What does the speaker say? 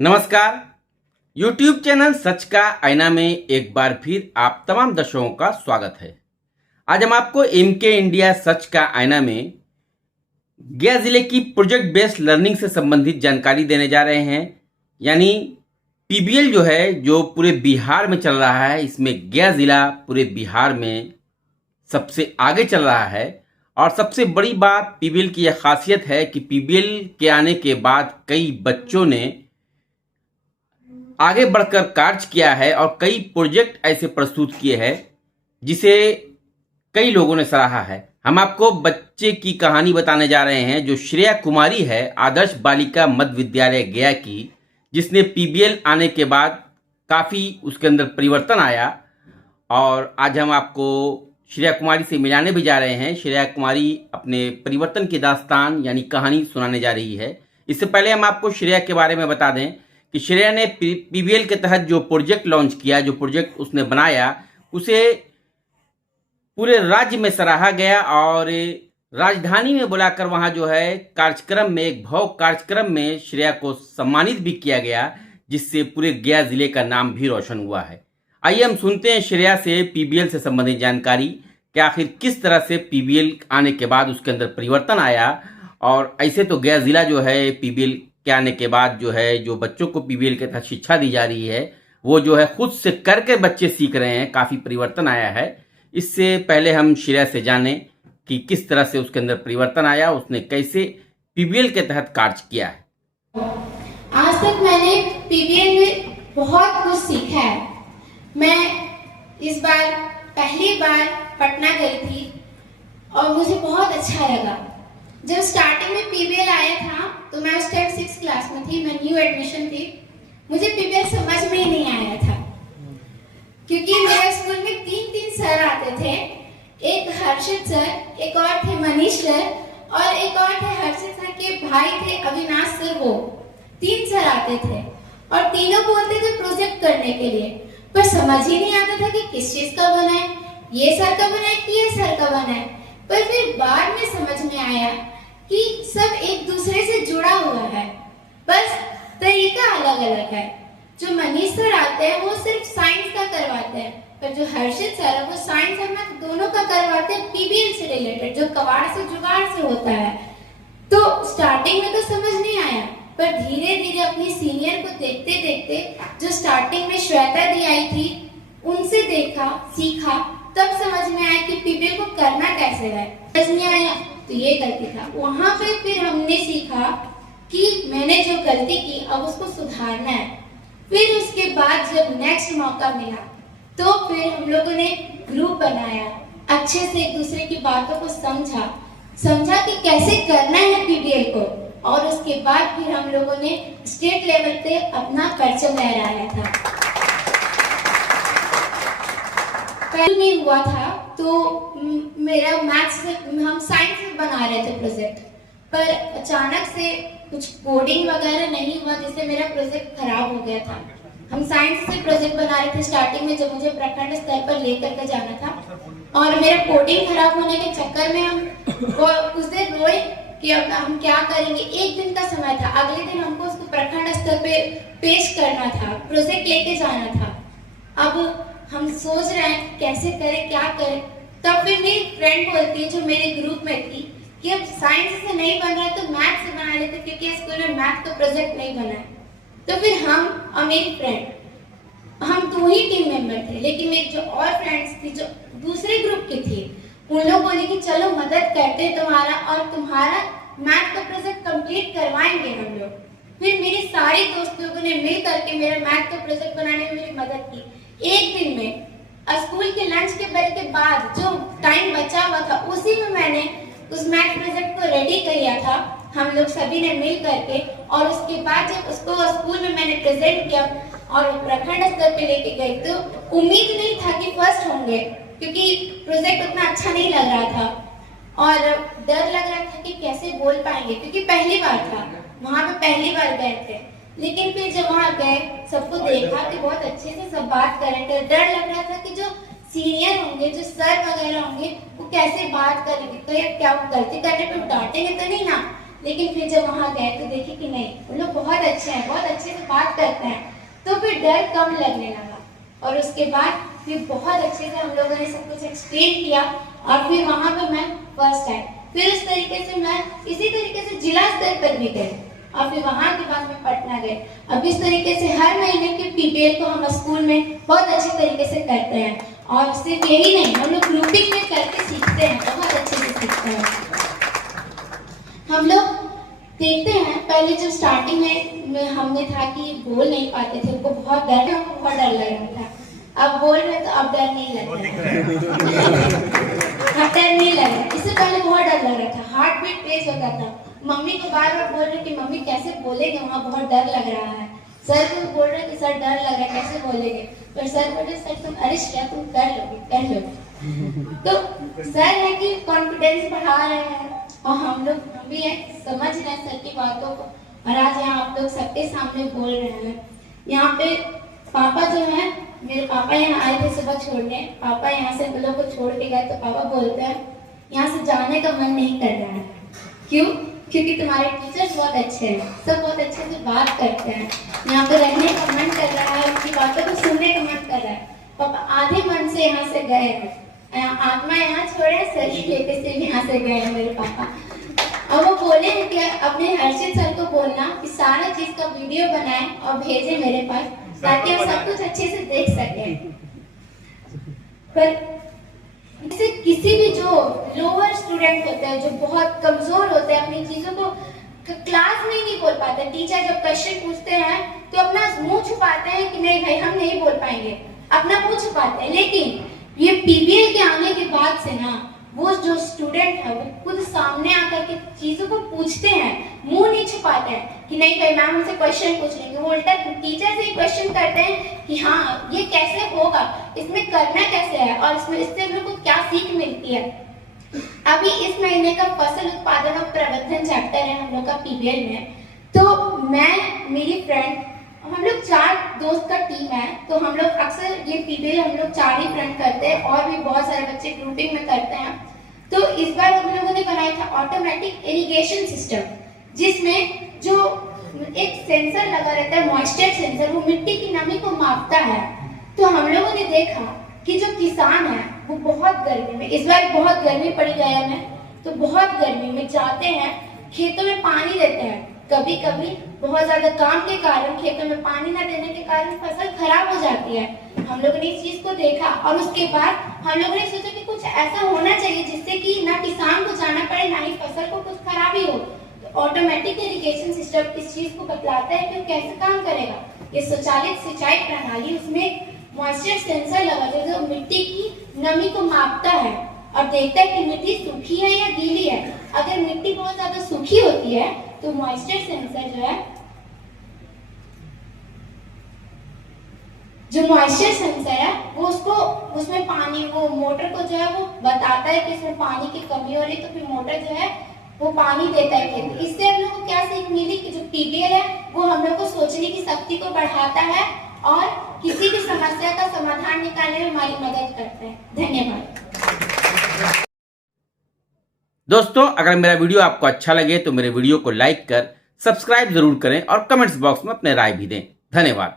नमस्कार। YouTube channel सच का आईना में एक बार फिर आप तमाम दर्शकों का स्वागत है। आज हम आपको एमके इंडिया सच का आईना में गया जिले की प्रोजेक्ट बेस्ड लर्निंग से संबंधित जानकारी देने जा रहे हैं। यानी पीबीएल जो है, जो पूरे बिहार में चल रहा है, इसमें गया जिला पूरे बिहार में सबसे आगे चल रहा है। और सबसे बड़ी बात पीबीएल की यह खासियत है कि पीबीएल के आने के बाद कई बच्चों ने आगे बढ़कर कार्य किया है और कई प्रोजेक्ट ऐसे प्रस्तुत किए हैं जिसे कई लोगों ने सराहा है। हम आपको बच्चे की कहानी बताने जा रहे हैं जो श्रेया कुमारी है, आदर्श बालिका मध्य विद्यालय गया की, जिसने पीबीएल आने के बाद काफ़ी उसके अंदर परिवर्तन आया। और आज हम आपको श्रेया कुमारी से मिलाने भी जा रहे हैं। श्रेया कुमारी अपने परिवर्तन की दास्तान यानी कहानी सुनाने जा रही है। इससे पहले हम आपको श्रेया के बारे में बता दें कि श्रेया ने पीबीएल के तहत जो प्रोजेक्ट लॉन्च किया, जो प्रोजेक्ट उसने बनाया, उसे पूरे राज्य में सराहा गया और राजधानी में बुलाकर वहां जो है कार्यक्रम में, एक भव्य कार्यक्रम में श्रेया को सम्मानित भी किया गया, जिससे पूरे गया जिले का नाम भी रोशन हुआ है। आइए हम सुनते हैं श्रेया से पीबीएल से संबंधित जानकारी कि आखिर किस तरह से पीबीएल आने के बाद उसके अंदर परिवर्तन आया। और ऐसे तो गया जिला जो है पीबीएल के आने के बाद जो है, जो बच्चों को पीबीएल के तहत शिक्षा दी जा रही है, वो जो है खुद से करके बच्चे सीख रहे हैं। काफ़ी परिवर्तन आया है। इससे पहले हम श्रेया से जाने कि किस तरह से उसके अंदर परिवर्तन आया, उसने कैसे पीबीएल के तहत कार्य किया है। आज तक मैंने पीबीएल में बहुत कुछ सीखा है। मैं इस बार पहली बार पटना गई थी और मुझे बहुत अच्छा लगा। जब स्टार्टिंग में पीबीएल आया था तो मैं उस टाइम 6th क्लास में थी, मैं न्यू एडमिशन थी। मुझे पीबीएल समझ में ही नहीं आया था क्योंकि मेरे स्कूल में 3 सर आते थे। एक हर्षित सर, एक और थे मनीष सर और एक और थे हर्षित सर के भाई थे अविनाश सर। वो 3 सर आते थे और तीनों बोलते थे प्रोजेक्ट करने के लिए, पर समझ ही नहीं आता था कि किस चीज का बना है, ये सर का बना है कि ये सर का बना है। पर फिर बाद में समझ में आया कि सब एक दूसरे से जुड़ा हुआ है, बस तरीका अलग अलग है। जो मनीष सर आते हैं वो सिर्फ साइंस का करवाते हैं, पर जो हर्षित सर है वो साइंस और मैथ दोनों का करवाते हैं, पीबीएल से रिलेटेड, जो कवाड़ से जुगाड़ से होता है। तो स्टार्टिंग में तो समझ नहीं आया, पर धीरे धीरे अपनी सीनियर को देखते देखते, जो स्टार्टिंग में श्वेता दी आई थी, उनसे देखा, सीखा, तब समझ में आया कि पीबीएल को करना कैसे है। समझ नहीं आया तो ये गलती था। वहां पे फिर हमने सीखा कि मैंने जो गलती की अब उसको सुधारना है। फिर उसके बाद जब नेक्स्ट मौका मिला तो फिर हम लोगों ने ग्रुप बनाया, अच्छे से एक दूसरे की बातों को समझा कि कैसे करना है पीबीएल को। और उसके बाद फिर हम लोगों ने स्टेट लेवल पे अपना परचम लहराया था। पहले में हुआ था तो मेरा मैथ्स से, हम साइंस में बना रहे थे प्रोजेक्ट, पर अचानक से कुछ कोडिंग वगैरह नहीं हुआ जिससे मेरा प्रोजेक्ट खराब हो गया था। हम साइंस से प्रोजेक्ट बना रहे थे स्टार्टिंग में, जब मुझे प्रखंड स्तर पर लेकर के जाना था, और मेरा कोडिंग खराब होने के चक्कर में हम कुछ देर रोए कि अब हम क्या करेंगे। एक दिन का समय था, अगले दिन हमको उसको प्रखंड स्तर पे पेश करना था, प्रोजेक्ट लेके जाना था। अब हम सोच रहे हैं कैसे करें, क्या करें। तब फिर मेरी फ्रेंड बोलती है जो मेरे ग्रुप में थी कि अब साइंस से नहीं बन रहा है तो मैथ से बना लेते, क्योंकि स्कूल में मैथ का प्रोजेक्ट नहीं बना है। तो फिर हम और मेरी फ्रेंड, हम 2 ही टीम मेंबर थे, लेकिन मेरी जो और फ्रेंड्स थी जो दूसरे ग्रुप की थी, उन लोग बोले कि चलो मदद करते हैं तुम्हारा, और तुम्हारा मैथ का प्रोजेक्ट कंप्लीट करवाएंगे हम लोग। फिर मेरी सारी दोस्त लोगों ने मिल करके मेरा मैथ का प्रोजेक्ट बनाने में मेरी मदद की। एक दिन में स्कूल के लंच के बेल के बाद जो टाइम बचा हुआ था, उसी में मैंने उस मैथ प्रोजेक्ट को रेडी किया था, हम लोग सभी ने मिल करके। और उसके बाद जब उसको स्कूल में मैंने प्रेजेंट किया और प्रखंड स्तर पे लेके गए, तो उम्मीद नहीं था कि फर्स्ट होंगे, क्योंकि प्रोजेक्ट उतना अच्छा नहीं लग रहा था और डर लग रहा था कि कैसे बोल पाएंगे, क्योंकि पहली बार था, वहाँ पे पहली बार गए थे। लेकिन फिर जब वहाँ गए, सबको देखा कि बहुत अच्छे से सब बात कर रहे थे। डर लग रहा था कि जो सीनियर होंगे, जो सर वगैरह होंगे, वो कैसे बात करेंगे, तो ये क्या गलती करने पे डांटेंगे तो नहीं ना। लेकिन फिर जब वहाँ गए तो देखे कि नहीं, वो लोग बहुत अच्छे हैं, बहुत अच्छे से बात करते हैं, तो फिर डर कम लगने लगा। और उसके बाद फिर बहुत अच्छे से हम लोगों ने सब कुछ एक्सप्लेन किया और फिर वहाँ पे मैं फर्स्ट आई। फिर इस तरीके से मैं इसी तरीके से जिला स्तर पर भी गई और फिर वहाँ के बाद में पटना गए। अब इस तरीके से हर महीने के पीपीएल को हम स्कूल में बहुत अच्छे तरीके से करते हैं और सिर्फ यही नहीं, हम लोग ग्रुपिंग में करके सीखते हैं, बहुत अच्छे से सीखते हैं। हम लोग देखते हैं पहले जब स्टार्टिंग में हमने था कि बोल नहीं पाते थे, हमको बहुत डर लग रहा था। अब बोल रहे तो अब डर नहीं लग रहा अब डर नहीं लग रहा। इससे पहले बहुत डर लग रहा था, हार्ट बीट तेज होता था। मम्मी को बार बार बोल रहे कि मम्मी कैसे बोलेंगे, वहाँ बहुत डर लग रहा है। सर को बोल रहे कि सर डर लग रहा है, कैसे बोलेंगे। पर सर बोले सर तुम अरे श्रेया तुम कर लोगे। तो सर है कि कॉन्फिडेंस बढ़ा रहे हैं और हम भी है समझ रहे हैं सर की बातों को। और आज यहाँ आप लोग सबके सामने बोल रहे हैं। यहाँ पे पापा जो है, मेरे पापा यहाँ आए थे सुबह छोड़ने। पापा यहाँ से लोग को छोड़ के गए तो पापा बोलते हैं यहाँ से जाने का मन नहीं कर रहा है। क्यों? क्योंकि तुम्हारे टीचर्स बहुत अच्छे हैं, सब बहुत अच्छे से बात करते हैं, यहाँ पे रहने का मन कर रहा है, उनकी बातों को सुनने का मन कर रहा है। पापा आधे मन से यहाँ से गए हैं, आत्मा यहाँ छोड़े, शरीर लेके से यहाँ से गए हैं मेरे पापा। और वो बोले हैं कि अपने हर्षित सर को बोलना कि सारा चीज का वीडियो बनाए और भेजे मेरे पास, ताकि हम सब कुछ अच्छे से देख सके। पर जैसे किसी भी जो लोअर स्टूडेंट होते हैं, जो बहुत कमजोर होते हैं, अपनी चीजों को क्लास में ही नहीं बोल पाते, टीचर जब क्वेश्चन पूछते हैं तो अपना मुंह छुपाते हैं कि नहीं भाई हम नहीं बोल पाएंगे, अपना मुंह छुपाते हैं। लेकिन ये पीबीएल के आने के बाद से ना, वो जो स्टूडेंट है वो खुद सामने आकर के चीजों को पूछते हैं, मुंह नहीं छुपाते हैं कि नहीं भाई मैम हमसे क्वेश्चन पूछ लेंगे। वो उल्टा टीचर से ही क्वेश्चन करते हैं कि हाँ ये कैसे होगा, इसमें करना कैसे है और इससे हम लोग को क्या सीख मिलती है। अभी इस महीने का फसल उत्पादन और प्रबंधन चैप्टर है हम लोग का पीबीएल में। तो मैं, मेरी फ्रेंड, हम लोग 4 दोस्त का टीम है, तो हम लोग अक्सर ये पीबीएल हम लोग 4 ही फ्रेंड करते हैं और भी बहुत सारे बच्चे ग्रुपिंग में करते हैं। तो इस बार हम लोगों ने बनाया था ऑटोमेटिक इरिगेशन सिस्टम, जिसमें जो एक सेंसर लगा रहता है, मॉइस्चर सेंसर, वो मिट्टी की नमी को मापता है। तो हम लोगों ने देखा कि जो किसान है वो बहुत गर्मी में, इस बार बहुत गर्मी पड़ी गया में, तो बहुत गर्मी में जाते हैं, खेतों में पानी देते हैं। कभी कभी बहुत ज्यादा काम के कारण खेतों में पानी न देने के कारण फसल खराब हो जाती है। हम लोगों ने इस चीज को देखा और उसके बाद हम लोगों ने सोचा कि कुछ ऐसा होना चाहिए जिससे कि ना किसान को जाना पड़े, ना ही फसल को कुछ खराबी हो। तो ऑटोमेटिक इरिगेशन सिस्टम इस चीज को बतलाता है कि कैसे काम करेगा। ये स्वचालित सिंचाई प्रणाली, उसमें मॉइस्चर सेंसर लगा है जो मिट्टी की नमी को मापता है और देखता है कि मिट्टी सूखी है या गीली है। अगर मिट्टी बहुत ज्यादा सूखी होती है तो मॉइस्चर सेंसर जो मॉइस्चर सेंसर है वो उसको, उसमें पानी, वो मोटर को जो है वो बताता है कि इसमें पानी की कमी हो रही है, तो फिर मोटर जो है वो पानी देता है खेत। इससे हम लोग को क्या सीख मिली कि जो पीबीएल है वो हम लोग को सोचने की शक्ति को बढ़ाता है और किसी भी समस्या का समाधान निकालने में हमारी मदद करता है। धन्यवाद। दोस्तों, अगर मेरा वीडियो आपको अच्छा लगे तो मेरे वीडियो को लाइक कर सब्सक्राइब जरूर करें और कमेंट्स बॉक्स में अपने राय भी दें। धन्यवाद।